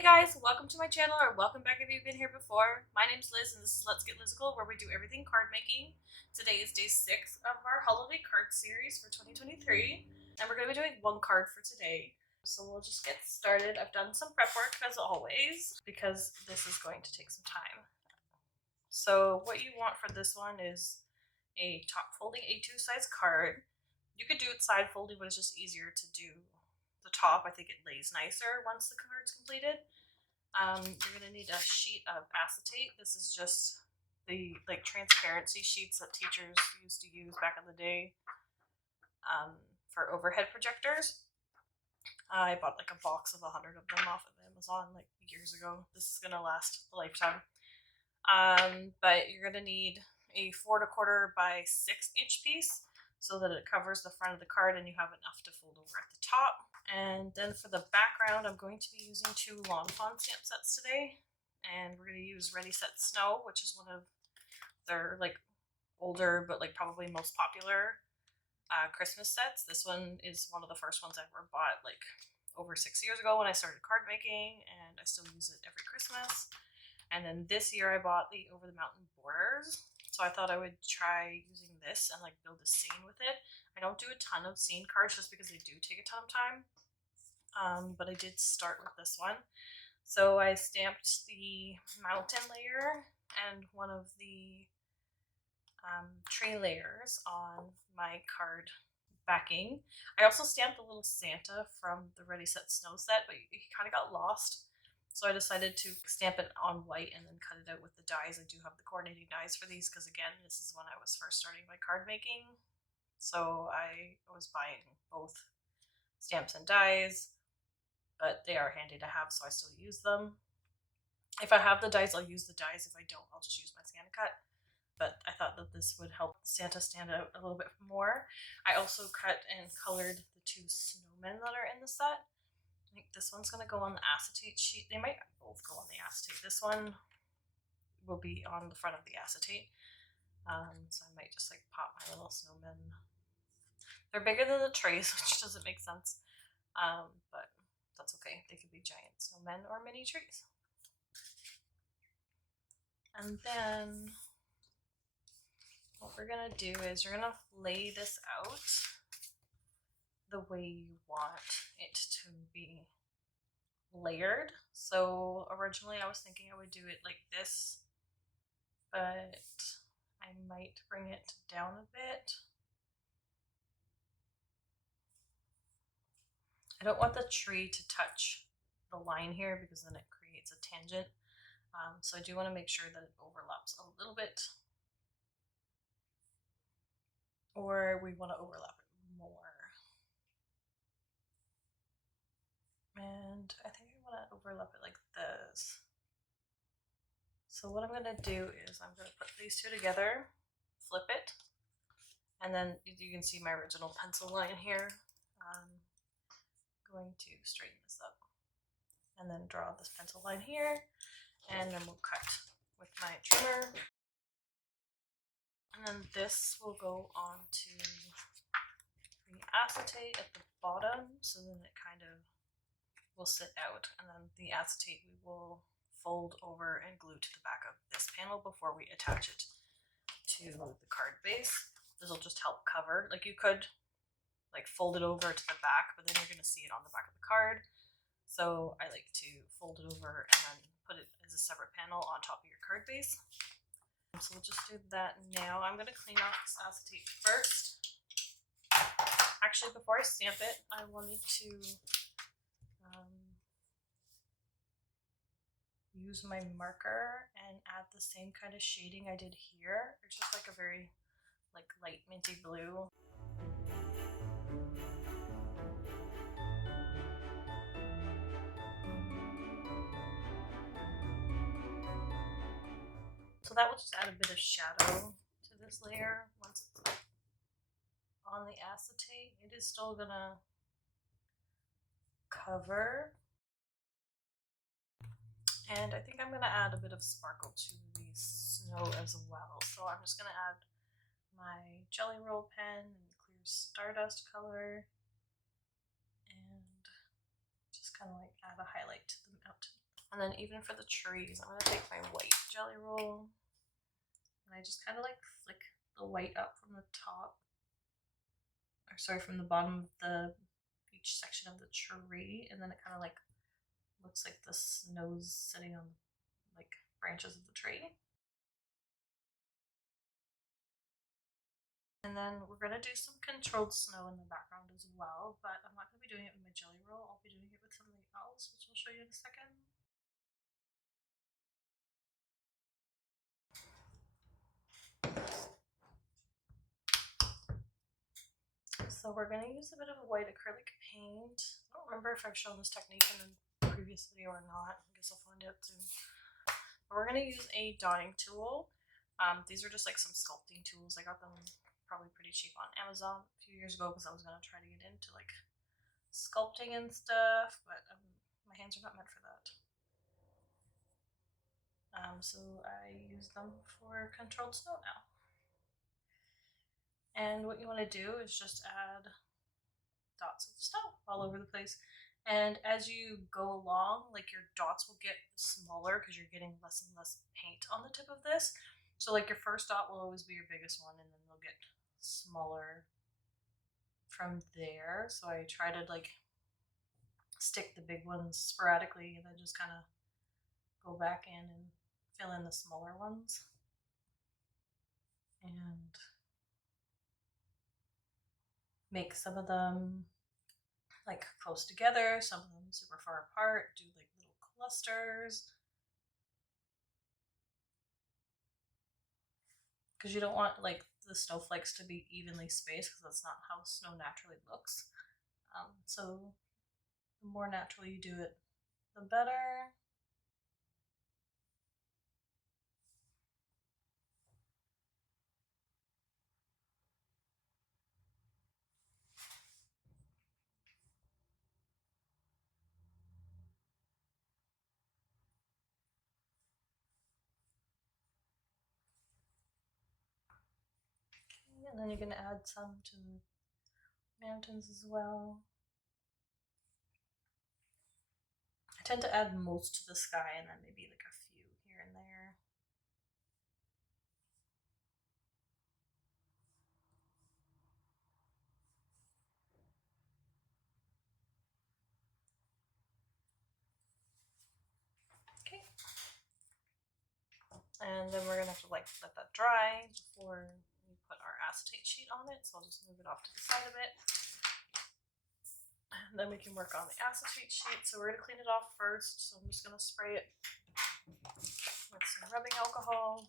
Hey guys, welcome to my channel, or welcome back if you've been here before. My name's Liz and this is Let's Get Lizical, where we do everything card making. Today is day 6 of our holiday card series for 2023, and we're going to be doing one card for today. So we'll just get started. I've done some prep work as always, because this is going to take some time. So what you want for this one is a top folding A2 size card. You could do it side folding, but it's just easier to do the top. I think it lays nicer once the card's completed. You're going to need a sheet of acetate. This is just the transparency sheets that teachers used to use back in the day for overhead projectors. I bought like a box of 100 of them off of Amazon like years ago. This is going to last a lifetime. But you're going to need a 4 1/4 by 6 inch piece so that it covers the front of the card and you have enough to fold over at the top. And then for the background, I'm going to be using 2 Lawn Fawn stamp sets today. And we're going to use Ready Set Snow, which is one of their like older but like probably most popular Christmas sets. This one is one of the first ones I ever bought like over 6 years ago when I started card making, and I still use it every Christmas. And then this year I bought the Over the Mountain Borders. So I thought I would try using this and like build a scene with it. I don't do a ton of scene cards just because they do take a ton of time. But I did start with this one. So I stamped the mountain layer and one of the tree layers on my card backing. I also stamped a little Santa from the Ready Set Snow set, but he kind of got lost. So I decided to stamp it on white and then cut it out with the dies. I do have the coordinating dies for these because, again, this is when I was first starting my card making. So I was buying both stamps and dies, but they are handy to have, so I still use them. If I have the dies, I'll use the dies. If I don't, I'll just use my Santa cut. But I thought that this would help Santa stand out a little bit more. I also cut and colored the 2 snowmen that are in the set. I think this one's going to go on the acetate sheet. They might both go on the acetate. This one will be on the front of the acetate. So I might just like pop my little snowmen. They're bigger than the trays, which doesn't make sense. But that's okay. They could be giant snowmen or mini trees. And then what we're going to do is you're going to lay this out the way you want it to be layered. So originally I was thinking I would do it like this, but I might bring it down a bit. I don't want the tree to touch the line here because then it creates a tangent. So I do want to make sure that it overlaps a little bit, or we want to overlap it more. And I think I want to overlap it like this. So what I'm going to do is I'm going to put these 2 together, flip it, and then you can see my original pencil line here. I'm going to straighten this up and then draw this pencil line here, and then we'll cut with my trimmer. And then this will go on to the acetate at the bottom, so then it kind of will sit out, and then the acetate we will fold over and glue to the back of this panel before we attach it to the card base. This will just help cover. Like you could like fold it over to the back, but then you're going to see it on the back of the card. So I like to fold it over and then put it as a separate panel on top of your card base. So we'll just do that now. I'm going to clean off this acetate first. Actually, before I stamp it, I wanted to use my marker and add the same kind of shading I did here. It's just like a very like light minty blue. So that will just add a bit of shadow to this layer once it's on the acetate. It is still gonna cover. And I think I'm going to add a bit of sparkle to the snow as well. So I'm just going to add my Jelly Roll pen in the clear Stardust color and just kind of like add a highlight to the mountain. And then even for the trees, I'm going to take my white jelly roll and I just kind of like flick the white up from the top, or sorry, from the bottom of each section of the tree, and then it kind of like looks like the snow's sitting on like branches of the tree. And then we're going to do some controlled snow in the background as well, but I'm not going to be doing it with my jelly roll. I'll be doing it with something else, which I'll show you in a second. So we're going to use a bit of a white acrylic paint. I don't remember if I've shown this technique in a previous video or not. I guess I'll find out soon. But we're going to use a dotting tool. These are just like some sculpting tools. I got them probably pretty cheap on Amazon a few years ago because I was going to try to get into like sculpting and stuff, but my hands are not meant for that. So I use them for controlled snow now. And what you want to do is just add dots of snow all over the place. And as you go along, like your dots will get smaller because you're getting less and less paint on the tip of this. So like your first dot will always be your biggest one, and then they'll get smaller from there. So I try to like stick the big ones sporadically and then just kind of go back in and fill in the smaller ones. And make some of them like close together, some of them super far apart, do like little clusters. Because you don't want like the snowflakes to be evenly spaced, because that's not how snow naturally looks. So the more natural you do it, the better. And then you can add some to the mountains as well. I tend to add most to the sky and then maybe like a few here and there. Okay. And then we're gonna have to like let that dry before we put our acetate sheet on it. So I'll just move it off to the side of it. And then we can work on the acetate sheet. So we're gonna clean it off first. So I'm just gonna spray it with some rubbing alcohol.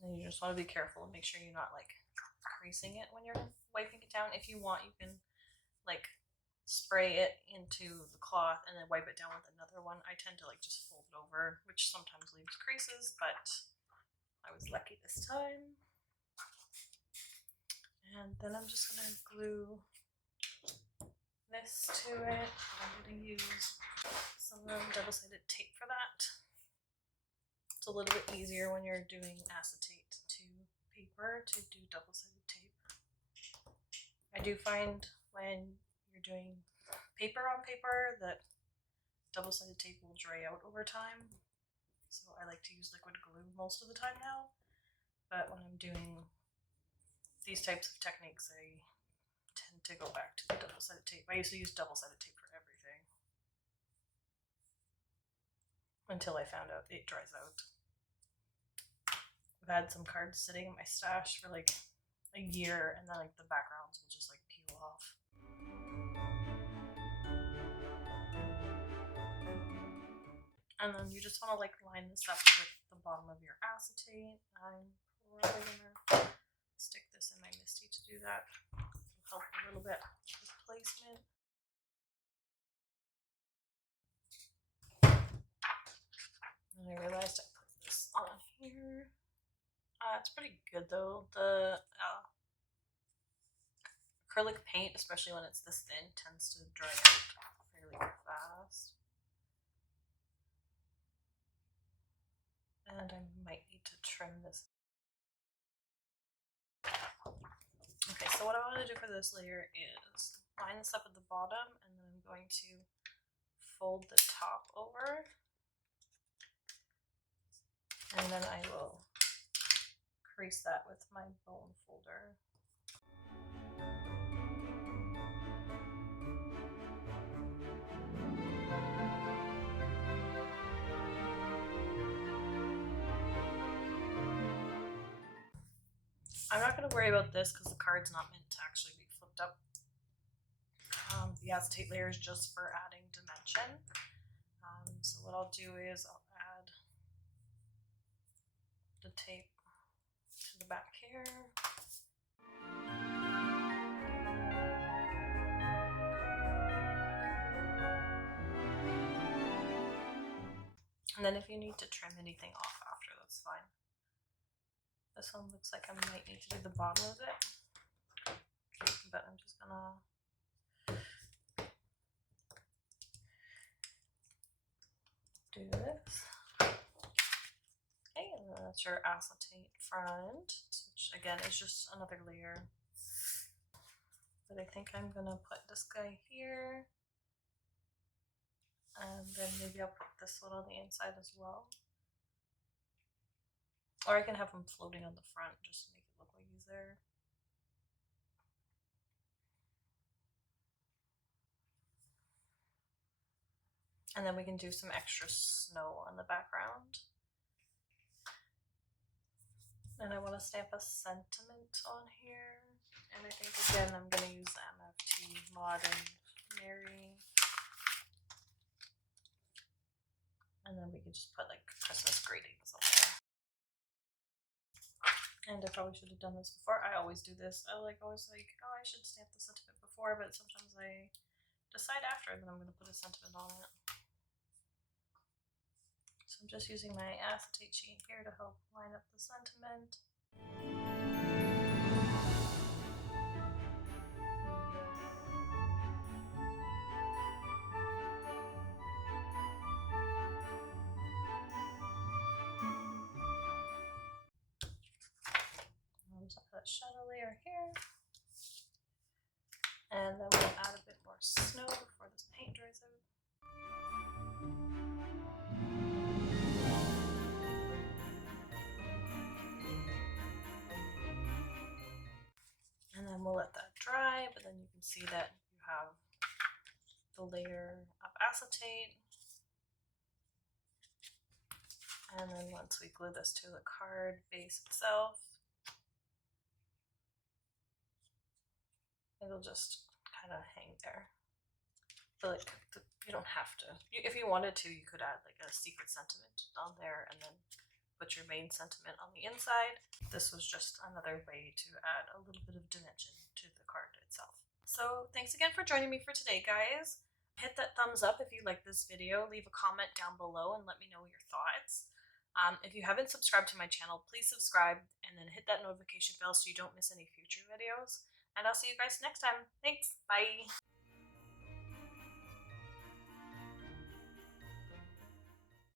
And you just want to be careful and make sure you're not like creasing it when you're wiping it down. If you want, you can like spray it into the cloth and then wipe it down with another one. I tend to like just fold it over, which sometimes leaves creases, but I was lucky this time. And then I'm just gonna glue this to it. I'm gonna use some double-sided tape for that. It's a little bit easier when you're doing acetate to paper to do double-sided tape. I do find when you're doing paper on paper that double-sided tape will dry out over time. So I like to use liquid glue most of the time now. But when I'm doing these types of techniques, I tend to go back to the double-sided tape. I used to use double-sided tape for everything until I found out it dries out. I've had some cards sitting in my stash for like a year, and then like the backgrounds will just like peel off. And then you just want to like line this up with the bottom of your acetate. I'm probably gonna stick this in my Misty to do that. It'll help a little bit with placement. And I realized I put this on here. It's pretty good though. The acrylic paint, especially when it's this thin, tends to dry out fairly fast. And I might need to trim this. Okay, so what I want to do for this layer is line this up at the bottom, and then I'm going to fold the top over And then I will crease that with my bone folder. I'm not going to worry about this because the card's not meant to actually be flipped up. The acetate layer is just for adding dimension. So what I'll do is I'll add the tape to the back here. And then if you need to trim anything off after, that's fine. This one looks like I might need to do the bottom of it, but I'm just gonna do this. Okay, and then that's your acetate front, which again is just another layer. But I think I'm gonna put this guy here, and then maybe I'll put this one on the inside as well. Or I can have him floating on the front just to make it look like he's there. And then we can do some extra snow on the background. And I want to stamp a sentiment on here. And I think again I'm going to use the MFT Modern Mary. And then we can just put like Christmas greetings on there. And I probably should have done this before. I always do this. I always like, oh, I should stamp the sentiment before, but sometimes I decide after that I'm going to put a sentiment on it. So I'm just using my acetate sheet here to help line up the sentiment. That shadow layer here, and then we'll add a bit more snow before this paint dries out. And then we'll let that dry, but then you can see that you have the layer of acetate. And then once we glue this to the card base itself, it'll just kind of hang there. But like, you don't have to. If you wanted to, you could add like a secret sentiment on there and then put your main sentiment on the inside. This was just another way to add a little bit of dimension to the card itself. So thanks again for joining me for today, guys. Hit that thumbs up if you like this video. Leave a comment down below and let me know your thoughts. If you haven't subscribed to my channel, please subscribe and then hit that notification bell so you don't miss any future videos. And I'll see you guys next time. Thanks. Bye.